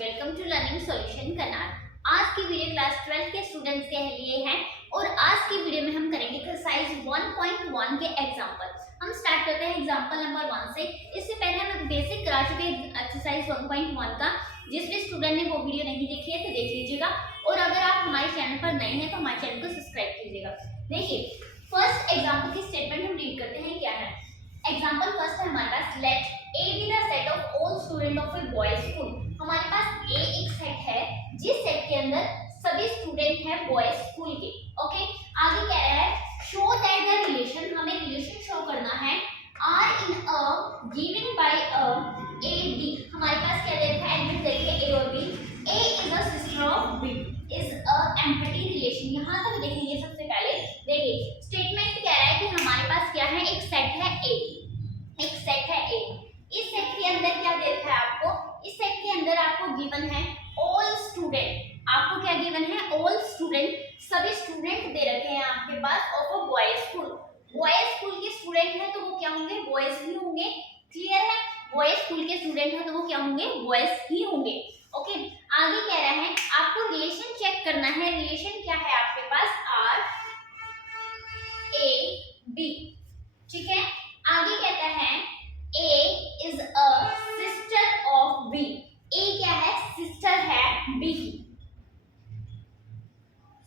Welcome to learning solution Karnal. आज की video class 12 के स्टूडेंट्स के लिए है और आज की वीडियो में हम करेंगे एक्सरसाइज 1.1 के एग्जांपल। हम स्टार्ट करते हैं एग्जांपल नंबर 1 से। इससे पहले हम बेसिक करा चुके हैं एक्सरसाइज 1.1 का, जिस भी स्टूडेंट ने वो वीडियो नहीं देखी है तो देख लीजिएगा, और अगर आप हमारे चैनल पर नए हैं तो हमारे चैनल को सब्सक्राइब कीजिएगा। देखिए, फर्स्ट एग्जांपल की स्टेटमेंट हम रीड करते हैं क्या है। एग्जांपल फर्स्ट है हमारे पास, let A B the set of all student of a boys school. हमारे पास ए एक सेट है जिस सेट के अंदर सभी स्टूडेंट हैं बॉयज स्कूल के। ओके, आगे कह रहा है शो दैट द रिलेशन, हमें रिलेशन शो करना है R in a given by a A B. हमारे पास क्या देखा है, एडमिट देखिए ए और B. A is a sister of B is a empty relation. यहां तक देखेंगे सबसे पहले। देखिए, स्टेटमेंट कह रहा है कि हमारे पास क्या है, एक सेट है ए, एक सेट है ए। इस सेट के अंदर क्या देखा है आपको, इस सेट के अंदर आपको गिवन है ऑल स्टूडेंट। आपको क्या गिवन है, ऑल स्टूडेंट, सभी स्टूडेंट दे रखे हैं आपके पास of a boys school. Boys school के स्टूडेंट हैं तो वो क्या होंगे, बॉयज ही होंगे। क्लियर है, बॉयज स्कूल के स्टूडेंट हैं तो वो क्या होंगे, बॉयज ही होंगे। ओके, आगे कह रहा है आपको रिलेशन चेक करना है। रिलेशन क्या है आपके पास, आर ए बी। ठीक है, आगे कहता है A is a sister of B। A क्या है, सिस्टर है B की,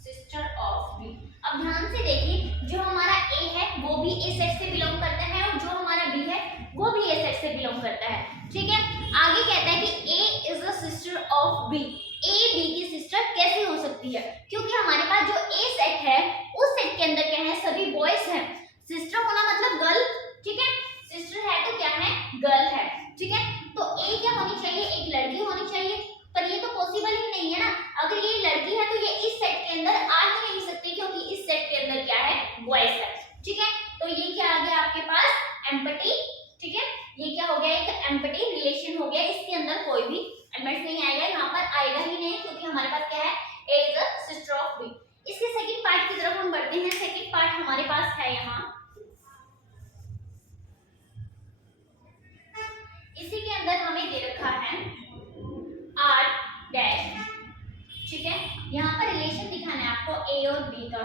सिस्टर ऑफ B। अब ध्यान से देखिए, जो हमारा A है वो भी A सेट से बिलोंग करता है और जो हमारा B है वो भी A सेट से बिलोंग करता है। ठीक है, आगे कहता है कि A is a sister of B। A B की सिस्टर कैसे हो सकती है, क्योंकि हमारे पास जो A सेट है उस सेट के अंदर क्या है, सभी बॉयज हैं। सिस्टर होना मतलब गर्ल। ठीक है, सिस्टर है तो क्या है, गर्ल है। ठीक है, तो ए क्या होनी चाहिए, एक लड़की होनी चाहिए, पर ये तो पॉसिबल ही नहीं है ना। अगर ये लड़की है तो ये इस सेट के अंदर आ ही नहीं सकती, क्योंकि इस सेट के अंदर क्या है, बॉयज है। ठीक है, तो ये क्या आ गया आपके पास, एम्पटी। ठीक है, ये क्या हो गया, एक एम्पटी रिलेशन हो गया। इसके अंदर कोई भी एलिमेंट नहीं आएगा, यहाँ पर आएगा ही नहीं, क्योंकि हमारे पास क्या है, A is a sister of B. इसके सेकंड पार्ट की तरफ हम बढ़ते हैं। सेकंड पार्ट हमारे पास है यहाँ, इसी के अंदर हमें दे रखा है आर डैश। ठीक है, यहाँ पर रिलेशन दिखाना है आपको ए और बी का।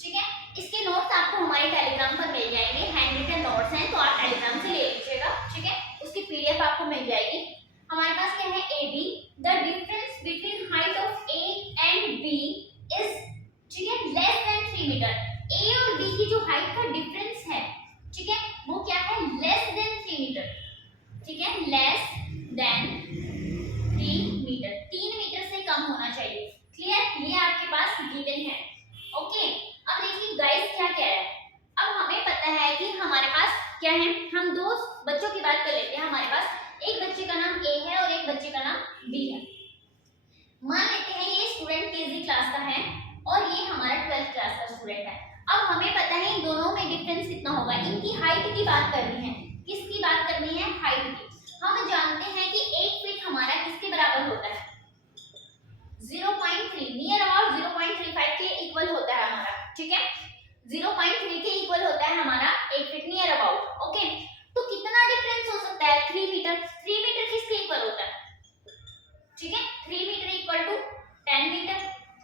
ठीक है, इसके नोट्स आपको हमारे टेलीग्राम पर मिल जाएंगे, हैंड रिटन नोट्स हैं तो आप टेलीग्राम से ले लीजिएगा। ठीक है, उसकी पीडीएफ आपको मिल जाएगी। हमारे पास क्या है, A B, the difference between height of A and B is, ठीक है, लेस देन 3 मीटर। ए और बी की जो हाइट का डिफरेंस है, ठीक है, वो क्या है, लेस देन 3 मीटर। ठीक है, लेस देन 3 मीटर, 3 मीटर से कम होना चाहिए। क्लियर, ये आपके पास गिवन है। ओके, अब देखिए गाइस क्या कह रहा है। अब हमें पता है कि हमारे पास क्या है, हम दो बच्चों की बात कर लेते हैं। हमारे पास एक बच्चे का नाम ए है और एक बच्चे का नाम बी है। मान लेते हैं ये स्टूडेंट केजी क्लास का है और ये हमारा 12th क्लास का स्टूडेंट है। अब हमें पता है इन दोनों में डिफरेंस कितना होगा, इनकी हाइट की बात करनी है। किसकी बात करनी है, हाइट की। हम जानते हैं कि 1 फीट हमारा किसके बराबर होता है, 0.3, नियर अबाउट 0.35 के इक्वल होता है हमारा। ठीक है, 0.3 के इक्वल होता है हमारा 1 फीट, नियर अबाउट। ओके, तो कितना डिफरेंस हो सकता है, 3 मीटर। 3 मीटर किसके इक्वल होता है, ठीक है, 3 metre equal to 10 metre,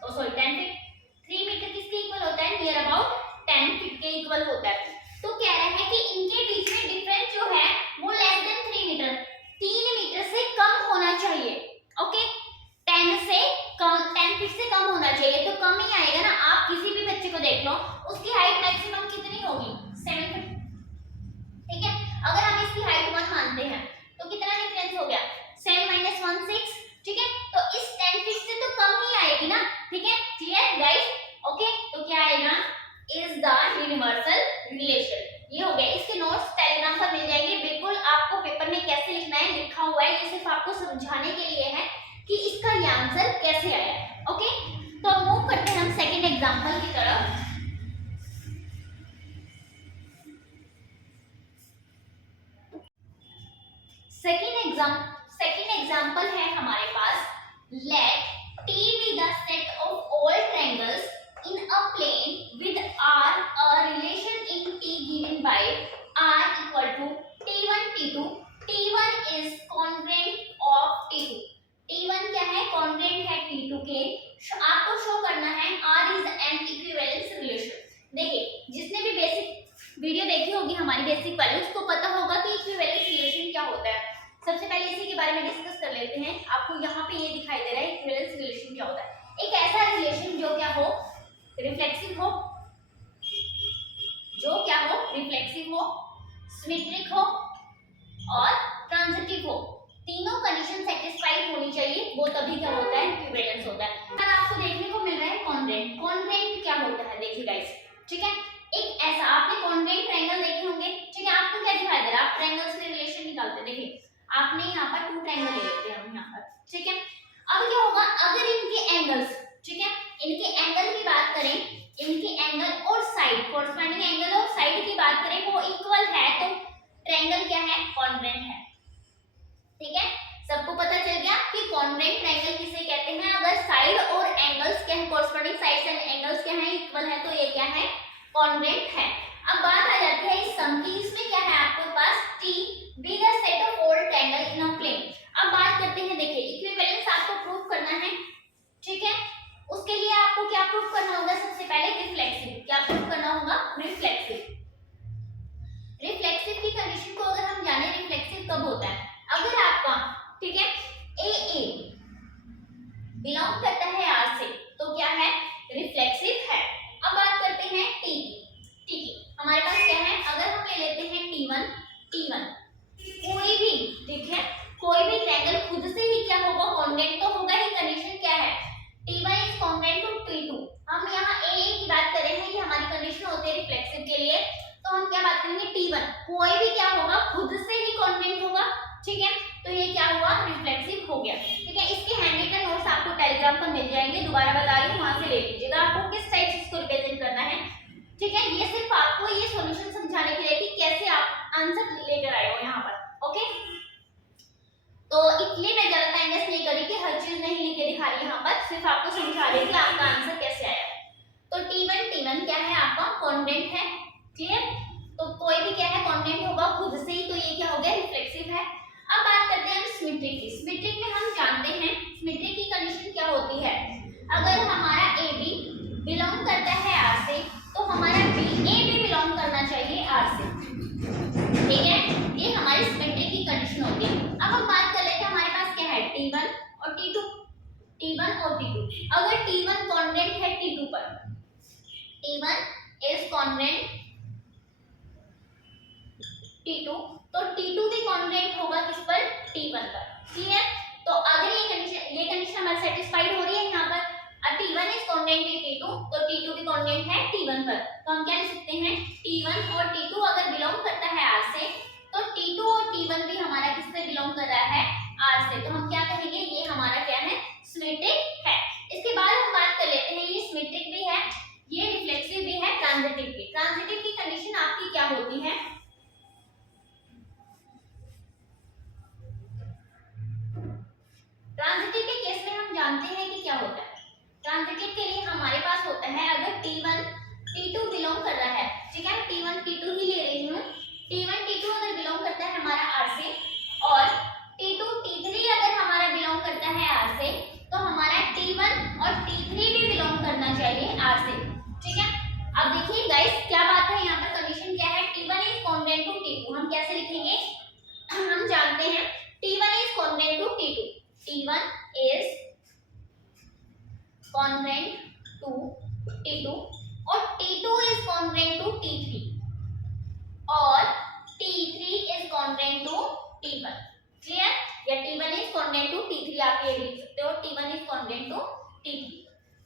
oh sorry 10 feet. 3 metre किसके इक्वल होता है, नियर अबाउट 10 फीट के इक्वल होता है। तो कह रहे हैं कि इनके बीच में डिफरेंस जो है वो लेस देन 3 मीटर, 3 मीटर से कम होना चाहिए। ओके, 10 से कम, 10 फीट से कम होना चाहिए, तो कम ही आएगा ना। आप किसी भी बच्चे को देख लो, उसकी हाइट मैक्सिमम कितनी होगी, 7 फीट। ठीक है, अगर हम इसकी हाइट 1 मानते हैं तो कितना डिफरेंस हो गया, 7 - 1 6। ठीक है, तो इस 10 फीट से तो कम ही आएगी ना। ठीक है, क्लियर गाइस। ओके, तो क्या आएगा, इज द यूनिवर्सल रिलेशन। ये हो गया। इसके नोट्स टेलीग्राम पर मिल जाएंगे। बिल्कुल आपको पेपर में कैसे लिखना है लिखा हुआ है, ये सिर्फ आपको समझाने के लिए है कि इसका ये आंसर कैसे आया है। ओके, तो मूव करते हैं हम सेकंड एग्जांपल की तरफ। सेकंड एग्जांपल है हमारे पास, late T be the set of all triangles in a plane with R a relation in T given by R equal to T1 T2. T1 is congruent of T2. T1 बारे में discuss कर लेते हैं। आपको यहाँ पे ये दिखाई दे रहा है इक्विवेलेंस रिलेशन क्या होता है। एक ऐसा रिलेशन जो क्या हो, रिफ्लेक्सिव हो, सिमेट्रिक हो और ट्रांजिटिव हो। तीनों कंडीशन सेटिस्फाइड होनी चाहिए, वो तभी क्या होता है, इक्विवेलेंस होता है। अब आपको देखने को मिल रहा है कॉन्ग्रुएंट। कॉन्ग्रुएंट क्या होता है, देखिए गाइस, ठीक है। एक ऐसा आपने कॉन्ग्रुएंट ट्रायंगल देखे होंगे, ठीक है। आपको क्या दिखाई दे रहा है, आप ट्रायंगल से रिलेशन निकालते हैं। देखिए आपने यहाँ पर 2 ट्रायंगल ले लेते हैं हम यहाँ पर, ठीक है। अब क्या होगा, अगर इनके एंगल्स, ठीक है, इनके एंगल की बात करें, इनके एंगल और साइड, कॉरस्पॉन्डिंग एंगल और साइड की बात करें, वो इक्वल है तो ट्रायंगल क्या है, कॉन्ग्रुएंट है, ठीक है। सबको पता चल गया कि कॉन्ग्रुएंट ट्रायंगल किसे कहते हैं, अगर साइड और एंगल्स क्या है, कॉरस्पॉन्डिंग साइड्स एंड एंगल्स क्या है, इक्वल है, तो ये क्या है, कॉन्ग्रुएंट है। अब बात आ जाती है इस सम की, इसमें क्या है आपके पास, T be the set of all triangle in a plane। अब बात करते हैं, देखिए इक्विवेलेंस आपको प्रूव करना है, ठीक है। उसके लिए आपको क्या प्रूव करना होगा, सबसे पहले रिफ्लेक्सिव। क्या प्रूव करना होगा, रिफ्लेक्सिव। रिफ्लेक्सिव की कंडीशन को अगर हम जाने, रिफ्लेक्सिव कब होता है, अगर आपका, ठीक है, AA बिलोंग करता है R से, तो क्या है, रिफ्लेक्सिव है। अब बात करते हैं T की। हमारे पास क्या है, अगर हम ले लेते हैं T1, कोई भी, ठीक है, कोई भी ट्रायंगल खुद से ही क्या होगा, कॉन्ग्रुएंट तो होगा ही। कंडीशन क्या है, T1 is congruent to T2। हम यहाँ AA की बात कर रहे हैं, ये हमारी कंडीशन होती है रिफ्लेक्सिव के लिए, तो हम क्या बात करेंगे, T1 कोई भी क्या होगा, खुद से ही कॉन्ग्रुएंट होगा, ठीक है। तो ये क्या हुआ, रिफ्लेक्सिव हो गया, ठीक है। इसके हैंडरिटन नोट्स आपको टेलीग्राम पर मिल जाएंगे, दोबारा बता रही हूँ, वहां से ले लीजिएगा, आपको किस टाइप से इसको रिप्रेजेंट करना है, ठीक है। ये सिर्फ आपको ये सॉल्यूशन समझाने के लिए कि कैसे आप आंसर लेकर आए हो यहाँ पर, ओके। तो इसलिए मैं ज्यादा टाइम वेस्ट नहीं करी कि हर चीज नहीं लिख के दिखा रही यहाँ पर, सिर्फ आपको समझा रही कि आपका आंसर कैसे आया है। तो T1 क्या है आपका, कॉन्ग्रुएंट है, क्लियर। तो कोई भी क्या है, कॉन्ग्रुएंट होगा खुद से ही, तो ये क्या हो गया, रिफ्लेक्सिव है। अब बात करते हैं सिमेट्रिक की। सिमेट्रिक में हम जानते हैं सिमेट्रिक की कंडीशन क्या होती है, अगर हमारा AB बिलोंग करता है R से, तो हमारा BA भी बिलोंग करना चाहिए R से, ठीक है। ये हमारी सिमेट्रिक की कंडीशन होती है। अब हम बात कर लेते हैं, हमारे पास क्या है, T1 और T2। अगर T1 कॉन्ग्रुएंट है T2 पर, T1 इज कॉन्ग्रुएंट T2, तो T2 भी कॉन्ग्रुएंट होगा किस पर, T1 पर, क्लियर। तो अगर ये कंडीशन हमारी सेटिस्फाइड हो रही है यहाँ पर, T1 is congruent to T2, तो T2 भी कॉन्ग्रुएंट है T1 पर। तो हम क्या लिख सकते हैं, T1 और T2 अगर बिलोंग करता है R से, तो T2 और T1 भी हमारा किससे बिलोंग कर रहा है, R से। तो हम क्या कहेंगे, ये हमारा क्या है, सिमेट्रिक है। इसके बाद हम बात कर लेते हैं, ये सिमेट्रिक भी है, ये रिफ्लेक्सिव भी है, ट्रांजिटिव भी। ट्रांजिटिव की कंडीशन आपकी क्या होती है, ट्रांजिटिव के केस में हम जानते हैं कि क्या होता है। ट्रांजिटिव के लिए हमारे पास होता है, अगर T1 T2 बिलोंग कर रहा है, ठीक है, T1 T2 ही ले रही हूँ, T1 T2 अगर बिलोंग करता है हमारा R से, और T2 T3 अगर हमारा बिलोंग करता है R से, तो हमारा T1 और T3 भी बिलोंग करना चाहिए R से, ठीक है। अब देखिए गाइस क्या बात है, यहाँ पर कंडीशन क्या है, T1 is congruent to T2। हम कैसे लिखेंगे, हम जानते हैं T1 is congruent to T2, T1 is congruent to T2 और T2 is congruent to T3 और T3 is congruent to T1, clear. या T1 is congruent to T3 आप ये लिख सकते हो, T1 is congruent to T3,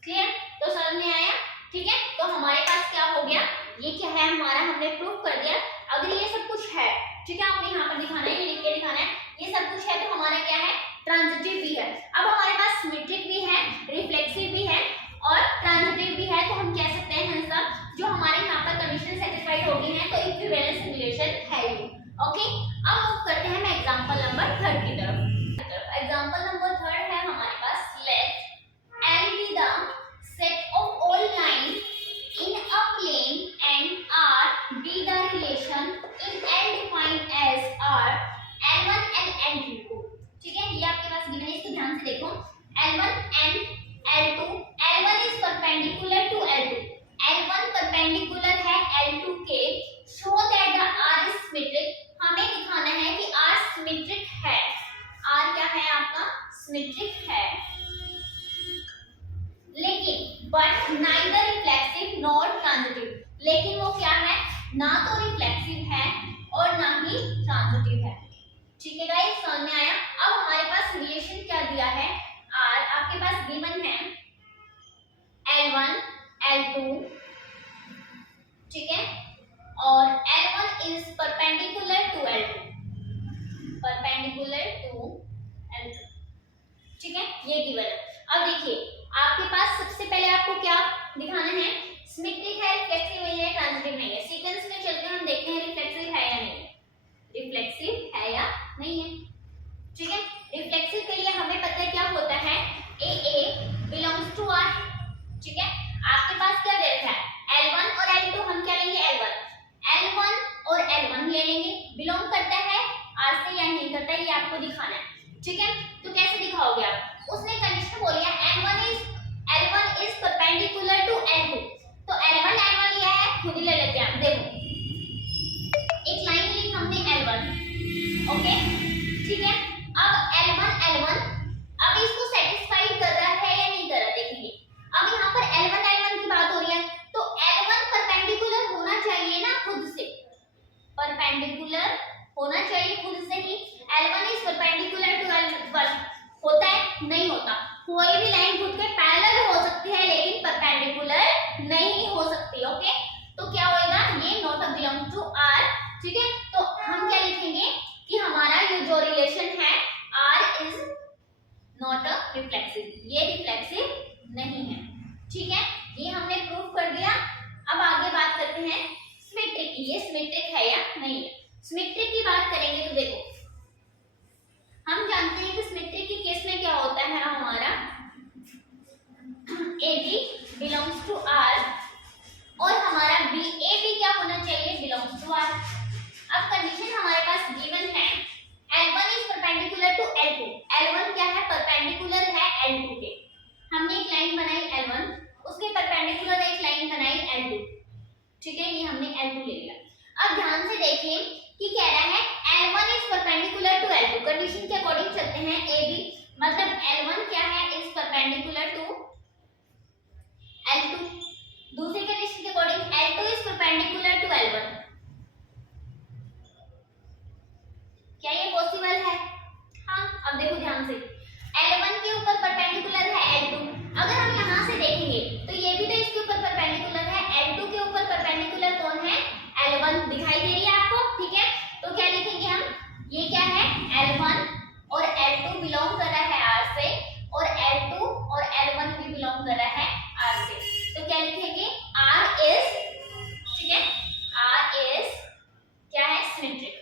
clear. तो समझ में आया, ठीक है। तो हमारे पास क्या हो गया, ये क्या है हमारा, हमने प्रूव कर दिया। अगर ये सब कुछ है, ठीक है, आपने यहाँ पर दिखाना है, ये लिख के दिखाना है, ये सब कुछ है, तो हमारा क्या है, ट्रांजिटिव भी है। अब हमारे पास सिमेट्रिक भी है, रिफ्लेक्सिव भी है और ट्रांजिटिव भी है, तो हम कह सकते हैं सब जो हमारे यहाँ पर कंडीशन सेटिस्फाइड हो गई है, तो इक्विवेलेंस रिलेशन है ये, ओके। अब मूव करते हैं हम एग्जांपल नंबर 3 की तरफ। एग्जांपल नंबर 3 है हमारे पास, late L be the set of all lines in a plane and R be the relation in L defined as R L1 and L2, ठीक है। ये आपके पास गिवन है, इसको ध्यान से देखो, L1 and L2, L1 is perpendicular to L2, L1 perpendicular है L2 के, show that the R is symmetric, हमें दिखाना है कि R symmetric है, R सिमेट्रिक है, लेकिन but neither reflexive nor transitive, लेकिन वो क्या है, ना तो रिफ्लेक्सिव है और ना ही ट्रांजिटिव है। ठीक है गाइस, समझ में आया। अब हमारे पास रिलेशन क्या दिया है, आर आपके पास गिवन है L1 L2, ठीक है, और L1 is perpendicular to L2, perpendicular to L2, ठीक है, ये गिवन है। अब देखिए आपके पास सबसे पहले आपको क्या दिखाना है, सिमेट्रिक है, रिफ्लेक्सिव है, ट्रांजिटिव नहीं है। सीक्वेंस में चलकर हम देखते हैं रिफ्लेक्सिव है या नहीं, रिफ्लेक्सिव है या नहीं है। ठीक है, रिफ्लेक्सिव के लिए हमें पता है क्या होता है, ए बिलोंग्स टू आर। ठीक है, आपके पास क्या दे रखा है, L1 और L2, हम क्या लेंगे, L1 और L1 ले लेंगे, बिलोंग करता है R से या नहीं करता है, ये आपको दिखाना है। ठीक है, तो कैसे दिखाओगे आप, उसने कंडीशन बोली है L1 is perpendicular to L2, तो L1 लिया है, खुद ही ले लेते हैं। देखो एक लाइन ली हमने L1, ओके, ठीक है, अब L1 अब इसको सेटिस्फाइड कर रहा है या नहीं कर रहा, देखेंगे। अब यहाँ पर L1 की बात हो रही है, तो L1 परपेंडिकुलर होना चाहिए ना खुद से, परपेंडिकुलर होना चाहिए खुद से ही। L1 is perpendicular to L1, होता है, नहीं होता। कोई भी लाइन खुद के पैरेलल हो सकती है लेकिन परपेंडिकुलर नहीं हो सकती। ओके, तो क्या होएगा, ये नॉट बिलोंग टू R। ठीक है, तो हम क्या लिखेंगे कि हमारा ये जो रिलेशन है R is not a reflexive, ये रिफ्लेक्सिव नहीं है। ठीक है, ये हमने प्रूव कर दिया। अब आगे बात करते हैं सिमेट्रिक की, ये सिमेट्रिक है या नहीं है। सिमेट्रिक की बात करेंगे तो देखो हम जानते हैं कि सिमेट्रिक के केस में क्या होता है, हमारा AB बिलोंग्स टू R और हमारा BAB क्या होना चाहिए, बिलोंग्स टू R। अब कंडीशन हमारे पास गिवन है L1 is perpendicular to L2, L1 क्या है, परपेंडिकुलर है L2 के। हमने एक लाइन बनाई L1, उसके परपेंडिकुलर एक लाइन बनाई L2। ठीक है, ये हमने L2 ले लिया। अब ध्यान से देखिए कि कह रहा है L1 is perpendicular to L2, कंडीशन के अकॉर्डिंग चलते हैं। AB मतलब L1 क्या है, इज परपेंडिकुलर टू L2। दूसरी कंडीशन के according L2 is perpendicular to L1। क्या ये पॉसिबल है? हाँ, अब देखो ध्यान से, L1 के ऊपर परपेंडिकुलर है L2, अगर हम यहाँ से देखेंगे तो ये भी तो इसके ऊपर परपेंडिकुलर है, L2 के ऊपर परपेंडिकुलर कौन है, L1 दिखाई दे रही है आपको। ठीक है, तो क्या लिखेंगे हम, ये क्या है, L1 और L2 बिलोंग कर रहा है R से, और L2 और L1 भी बिलोंग कर रहा है R से, तो क्या लिखेंगे, R इज, ठीक है, R इज क्या है, सिमेट्रिक।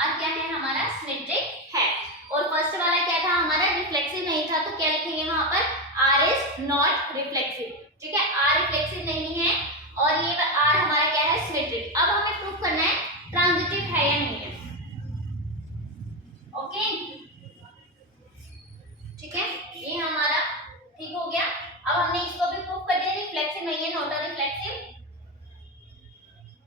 R क्या है, हमारा सिमेट्रिक है। और फर्स्ट वाला क्या था, हमारा रिफ्लेक्सिव नहीं था, तो क्या लिखेंगे वहां पर, R इज नॉट रिफ्लेक्सिव। ठीक है, R रिफ्लेक्सिव नहीं है और ये R हमारा क्या है, सिमेट्रिक। अब हमें प्रूव करना है ट्रांजिटिव है या नहीं है। ओके, ठीक है, ये हमारा ठीक हो गया। अब हमने इसको भी प्रूव कर दिया, रिफ्लेक्सिव नहीं है, नॉट रिफ्लेक्सिव।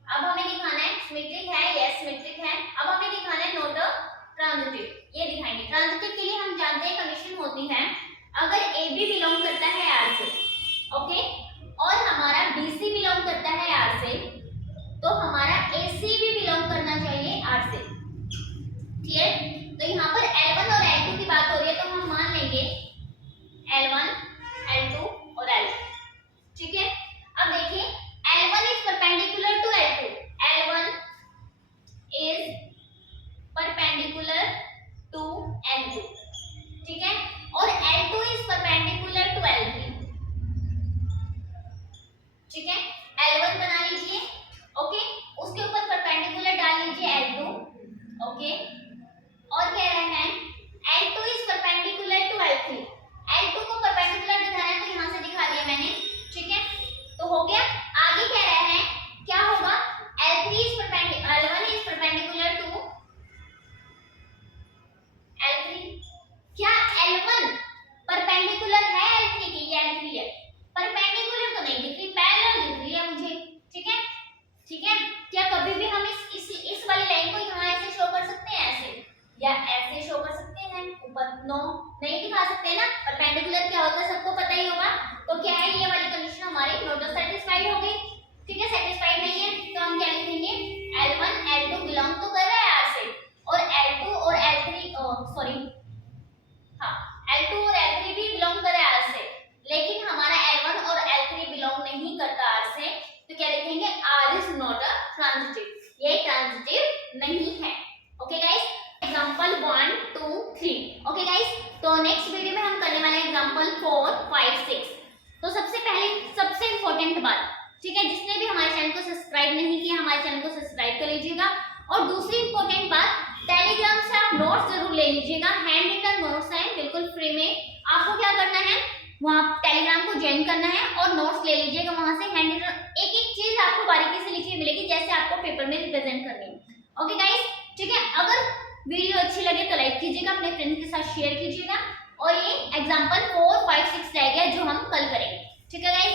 अब हमें दिखाना है सिमेट्रिक है, यस सिमेट्रिक है। अब हमें दिखाना है नॉट ट्रांजिटिव, ये दिखाएंगे। ट्रांजिटिव के लिए हम जानते हैं कंडीशन होती है, अगर AB बिलोंग करता है R से, ओके, और हमारा BC बिलोंग करता है R से, तो हमारा AC भी बिलोंग करना चाहिए R से। क्लियर? तो यहाँ पर L1 और L2 की बात हो रही है, तो हम मान लेंगे L1, L2 और L2। ठीक है, अब देखिए L1 is perpendicular to L2, L1 is perpendicular to L2। ठीक है, और L2 is perpendicular to L3। ठीक है, L1 बना लीजिए, ओके, उसके ऊपर परपेंडिकुलर डाल लीजिए L2, ओके, और कह रहा है L2 is perpendicular to L3। L2 को परपेंडिकुलर दिखाना है तो यहां से दिखा दिया मैंने। ठीक है, तो हो गया। आगे कह रहा है क्या होगा, L1 is perpendicular to L3। क्या L1 नो नहीं दिखा सकते हैं ना। परपेंडिकुलर क्या होता है सबको पता ही होगा। तो क्या है, ये वाली कंडीशन हमारी नॉट सेटिस्फाइड हो गई, ठीक है, सेटिस्फाइड नहीं है। तो हम क्या लिखेंगे, L1 L2 बिलोंग तो कर रहा है R से, और L2 और L3 सॉरी हाँ L2 और L3 भी बिलोंग कर रहा है R से, लेकिन हमारा L1 और L3 बिलोंग नहीं करता R से। तो क्या लिखेंगे, R is not a transitive, ये ट्रांजिटिव नहीं है। Okay guys, example 1 2 3। Okay guys, तो नेक्स्ट वीडियो में हम करने वाले हैं एग्जांपल 4 5 6। तो सबसे पहले सबसे इंपॉर्टेंट बात, ठीक है, जिसने भी हमारे चैनल को सब्सक्राइब नहीं किया हमारे चैनल को सब्सक्राइब कर लीजिएगा। और दूसरी इंपॉर्टेंट बात, टेलीग्राम से आप नोट्स जरूर ले लीजिएगा, हैंड रिटन नोट्स हैं बिल्कुल फ्री में। आपको क्या करना है, वहां टेलीग्राम को ज्वाइन करना है और नोट्स ले लीजिएगा वहां से। हैंड रिटन एक एक चीज आपको बारीकी से लिखी मिलेगी, जैसे आपको पेपर में रिप्रेजेंट करनी है। ओके गाइस, ठीक है, अगर वीडियो अच्छी लगे तो लाइक कीजिएगा, अपने फ्रेंड्स के साथ शेयर कीजिएगा। और ये एग्जांपल 4 5 6 रह गया जो हम कल करेंगे। ठीक है गाइस।